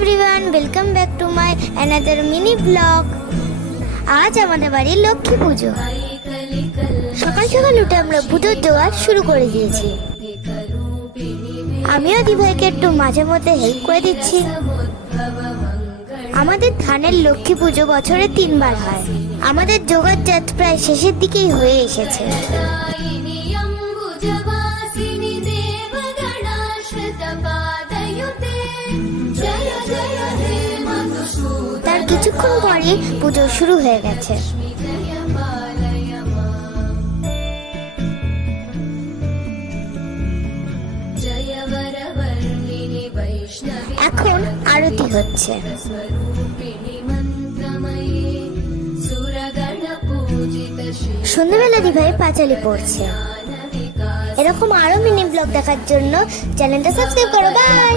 Everyone, welcome back to my another mini blog. আজ আমাদের বাড়ির লক্ষ্মী পুজো। সকাল সকাল উঠে আমরা পুজোর জোগাড় শুরু করে দিয়েছি। আমিও দিভাইকে একটু মাঝে মধ্যে হেল্প করে দিচ্ছি। আমাদের ধানের লক্ষ্মী পুজো বছরে 3 বার হয়। আমাদের জোগাড় জাত প্রায় শেষের দিকেই হয়ে এসেছে। তার কিছুক্ষণ পরই পুজো শুরু হয়ে গেছে। এখন আরতি হচ্ছে। সন্ধ্যাবেলা দিভাই পাঁচালি পড়ছে। এরকম আরো মিনি ব্লগ দেখার জন্য চ্যানেলটা সাবস্ক্রাইব করো। বাই।